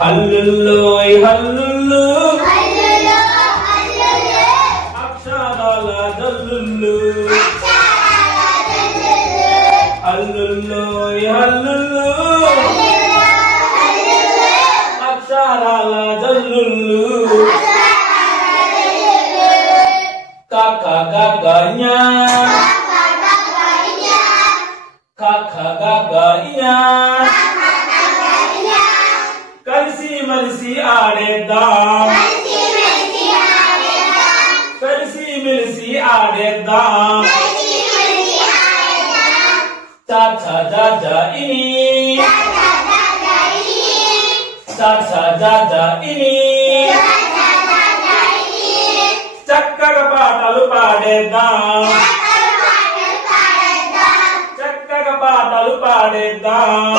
హల్లుల్లోయ్ హల్లుల్లు అక్షరాల జల్లుల్లు హల్లుల్లోయ్ హల్లుల్లు అక్షరాల జల్లుల్లు కఖ గగ ఞ కఖ గగ ఞ కలిసి మలిసి ఆడేద్దాం కలిసి మెలిసి ఆడేద్దాం చ ఛ జ జ ఇని చ ఛ జ జ ఇని చక్కగా పాటలు పాడేద్దాం చక్కగా పాటలు పాడేద్దాం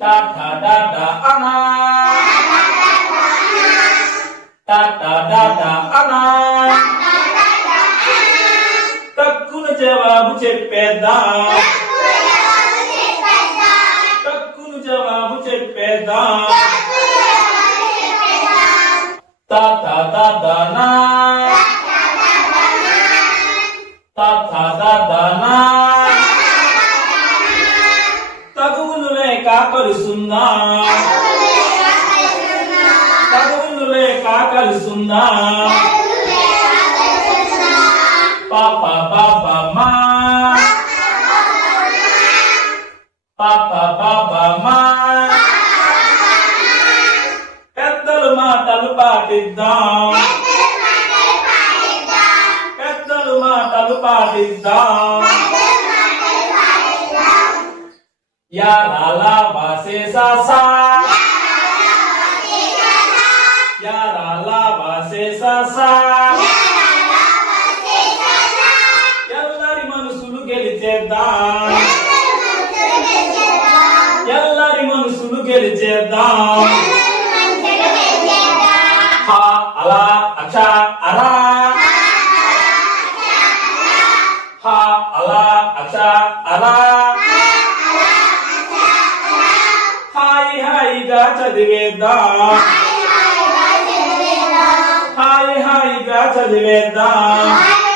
ta ta da da ana ta ta da da ana తక్కును జవాబు చెప్పేద్దాం తక్కును జవాబు చెప్పేద్దాం ta ta da da na ta ta da da na తగువులు లేక కలుసుందా తగువులు లేక కలుసుందా పాప పాప మా పాప పాప మా పెద్దలు మాటలు పాటిద్దాం పెద్దలు మాటలు పాటిద్దాం ya la la va se sa sa ya la la va se sa sa ఎల్లరి మనసులు గెలిచేద్దాం ఎల్లరి మనసులు గెలిచేద్దాం హ అలా అక్ష అరా హ అలా అక్ష అరా హాయిగా చదివేద్దాం హాయిగా చదివేద్దాం